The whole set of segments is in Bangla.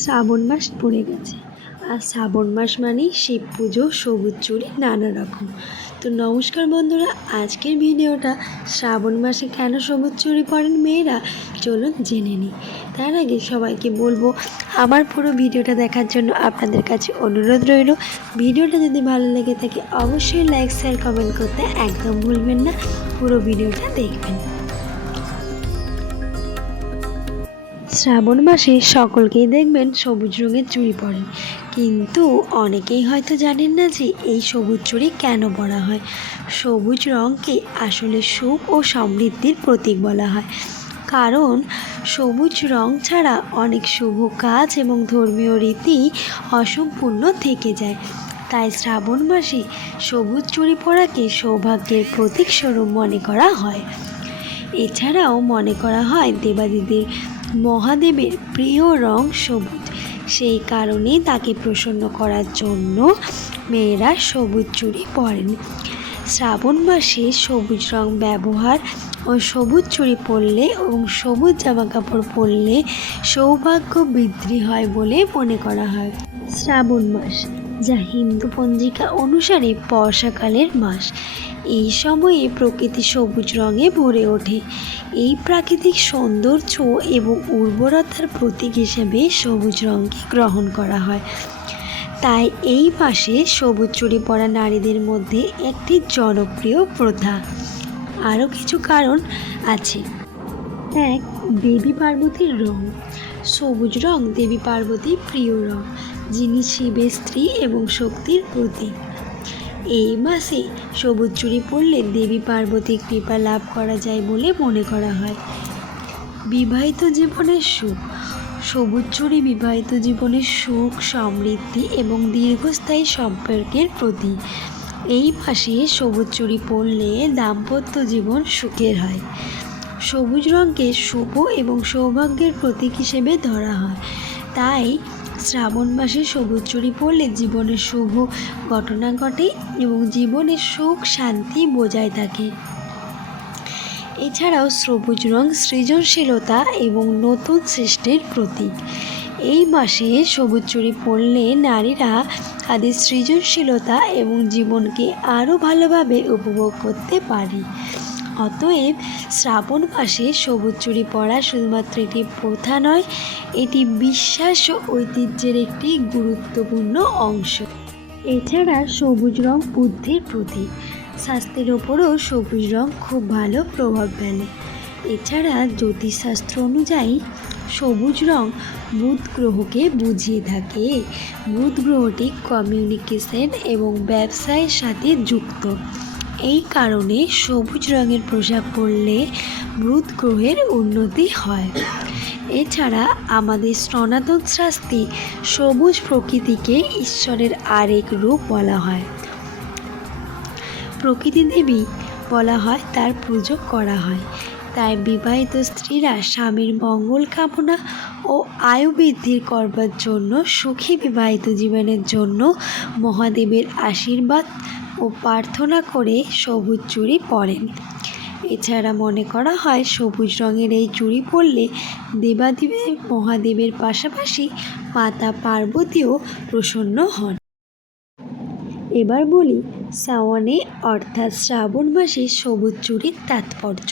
শ্রাবণ মাস পড়ে গেছে। আর শ্রাবণ মাস মানেই শিব পুজো, সবুজ চুরি, নানা রকম। তো নমস্কার বন্ধুরা, আজকের ভিডিওটা শ্রাবণ মাসে কেন সবুজ চুরি পরেন মেয়েরা? চলুন জেনে নিই। তার আগে সবাইকে বলব, আমার পুরো ভিডিওটা দেখার জন্য আপনাদের কাছে অনুরোধ রইল। ভিডিওটা যদি ভালো লেগে থাকে, অবশ্যই লাইক শেয়ার কমেন্ট করতে একদম ভুলবেন না। পুরো ভিডিওটা দেখবেন। শ্রাবণ মাসে সকলকেই দেখবেন সবুজ রঙের চুড়ি পরেন কিন্তু অনেকেই হয়তো জানেন না যে এই সবুজ চুড়ি কেন পরা হয়। সবুজ রঙকে আসলে সুখ ও সমৃদ্ধির প্রতীক বলা হয়। কারণ সবুজ রং ছাড়া অনেক শুভ কাজ এবং ধর্মীয় রীতি অসম্পূর্ণ থেকে যায়। তাই শ্রাবণ মাসে সবুজ চুড়ি পরাকে সৌভাগ্যের প্রতীক স্বরূপ মনে করা হয়। এছাড়াও মনে করা হয় দেবাদিদের মহাদেবের প্রিয় রং সবুজ। সেই কারণে তাকে প্রসন্ন করার জন্য মেয়েরা সবুজ চুড়ি পরেন। শ্রাবণ মাসে সবুজ রং ব্যবহার ও সবুজ চুড়ি পরলে এবং সবুজ জামা কাপড় পরলে সৌভাগ্য বৃদ্ধি হয় বলে মনে করা হয়। শ্রাবণ মাস যা হিন্দু পঞ্জিকা অনুসারে বর্ষাকালের মাস। এই সময়ে প্রকৃতি সবুজ রঙে ভরে ওঠে। এই প্রাকৃতিক সৌন্দর্য এবং উর্বরতার প্রতীক হিসেবে সবুজ রঙকে গ্রহণ করা হয়। তাই এই মাসে সবুজ চুড়ি পরা নারীদের মধ্যে একটি জনপ্রিয় প্রথা। আরও কিছু কারণ আছে। এক, দেবী পার্বতীর রং। সবুজ রং দেবী পার্বতীর প্রিয় রং। যিনি শিবের স্ত্রী এবং শক্তির প্রতীক। এই মাসে সবুজ চুড়ি পরলে দেবী পার্বতীর কৃপা লাভ করা যায় বলে মনে করা হয়। বিবাহিত জীবনের সুখ। সবুজ চুড়ি বিবাহিত জীবনের সুখ, সমৃদ্ধি এবং দীর্ঘস্থায়ী সম্পর্কের প্রতীক। এই মাসে সবুজ চুরি পরলে দাম্পত্য জীবন সুখের হয়। সবুজ রঙকে শুভ এবং সৌভাগ্যের প্রতীক হিসেবে ধরা হয়। তাই শ্রাবণ মাসে সবুজ চুড়ি পড়লে জীবনের শুভ ঘটনা ঘটে এবং জীবনের সুখ, শান্তি বজায় থাকে এছাড়াও সবুজ রং সৃজনশীলতা এবং নতুন সৃষ্টির প্রতীক। এই মাসে সবুজ চুড়ি পরলে নারীরা তাদের সৃজনশীলতা এবং জীবনকে আরও ভালোভাবে উপভোগ করতে পারে। অতএব শ্রাবণ মাসে সবুজ চুরি পরা শুধুমাত্র একটি প্রথা নয়, এটি বিশ্বাস ও ঐতিহ্যের একটি গুরুত্বপূর্ণ অংশ। এছাড়া সবুজ রং বুদ্ধির প্রতীক। স্বাস্থ্যের ওপরও সবুজ রং খুব ভালো প্রভাব ফেলে। এছাড়া জ্যোতিষশাস্ত্র অনুযায়ী সবুজ রং বুধ গ্রহকে বুঝিয়ে থাকে। বুধ গ্রহটি কমিউনিকেশন এবং ব্যবসায়ের সাথে যুক্ত। এই কারণে সবুজ রঙের পোশাক পরলে বুধ গ্রহের উন্নতি হয়। এছাড়া আমাদের সনাতন শাস্ত্রে সবুজ প্রকৃতিকে ঈশ্বরের আরেক রূপ বলা হয়। প্রকৃতি দেবী বলা হয়, তার পুজো করা হয়। তাই বিবাহিত স্ত্রীরা স্বামীর মঙ্গল কামনা ও আয়ু বৃদ্ধির করবার জন্য সুখী বিবাহিত জীবনের জন্য মহাদেবের আশীর্বাদ ও প্রার্থনা করে সবুজ চুড়ি পরেন। এছাড়া মনে করা হয়, সবুজ রঙের এই চুড়ি পরলে দেবাদেবের মহাদেবের পাশাপাশি মাতা পার্বতীও প্রসন্ন হন। এবার বলি সাওয়ানে, অর্থাৎ শ্রাবণ মাসে সবুজ চুড়ির তাৎপর্য।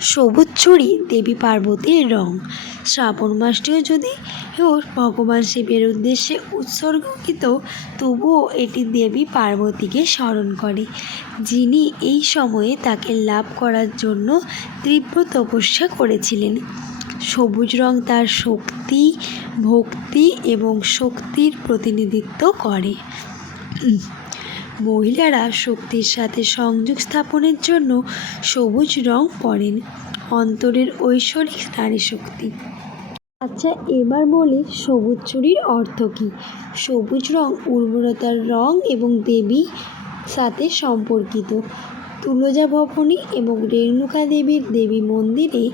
সবুজ চুড়ি দেবী পার্বতীর রং। শ্রাবণ মাসটিও যদি ভগবান শিবের উদ্দেশ্যে উৎসর্গকৃত, তবুও এটি দেবী পার্বতীকে স্মরণ করে, যিনি এই সময়ে তাকে লাভ করার জন্য তীব্র তপস্যা করেছিলেন। সবুজ রং তার শক্তি, ভক্তি এবং শক্তির প্রতিনিধিত্ব করে। মহিলারা শক্তির সাথে সংযোগ স্থাপনের জন্য সবুজ রং পরেন। অন্তরের ঐশ্বরিক নারী শক্তি। আচ্ছা এবার বলি সবুজ চুরির অর্থ কী? সবুজ রং উর্বরতার রং এবং দেবী সাথে সম্পর্কিত। তুলজা ভবনী এবং রেণুকা দেবীর দেবী মন্দিরে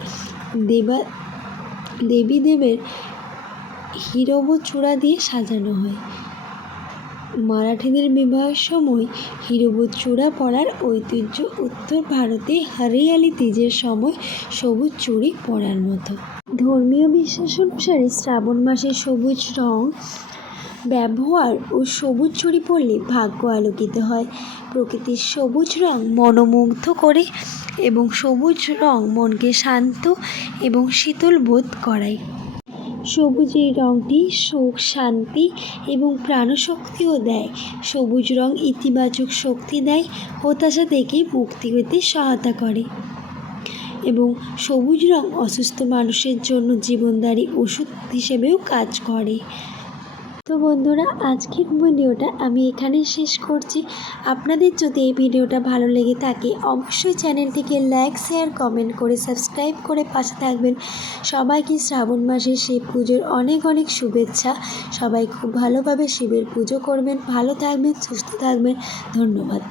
দেবা দেবী দেবের হিরব চূড়া দিয়ে সাজানো হয়। মারাঠিদের বিবাহের সময় হিরবুত চূড়া পরার ঐতিহ্য উত্তর ভারতে হরিয়ালি তিজের সময় সবুজ চুড়ি পরার মতো। ধর্মীয় বিশ্বাস অনুসারে শ্রাবণ মাসে সবুজ রং ব্যবহার ও সবুজ চুড়ি পরলে ভাগ্য আলোকিত হয়। প্রকৃতির সবুজ রং মনোমুগ্ধ করে এবং সবুজ রং মনকে শান্ত এবং শীতল বোধ করায়। সবুজ এই রঙটি সুখ, শান্তি এবং প্রাণশক্তিও দেয়। সবুজ রং ইতিবাচক শক্তি দেয়, হতাশা থেকে মুক্তি হতে সহায়তা করে। এবং সবুজ রং অসুস্থ মানুষের জন্য জীবনদারী ওষুধ হিসেবেও কাজ করে। তো বন্ধুরা, আজকের ভিডিওটা আমি এখানে শেষ করছি। আপনাদের যদি এই ভিডিওটা ভালো লেগে থাকে, অবশ্যই চ্যানেলটিকে লাইক, শেয়ার, কমেন্ট করে সাবস্ক্রাইব করে পাশে থাকবেন। সবাইকে শ্রাবণ মাসের শিব পুজোর অনেক অনেক শুভেচ্ছা। সবাই খুব ভালোভাবে শিবের পুজো করবেন, ভালো থাকবেন, সুস্থ থাকবেন। ধন্যবাদ।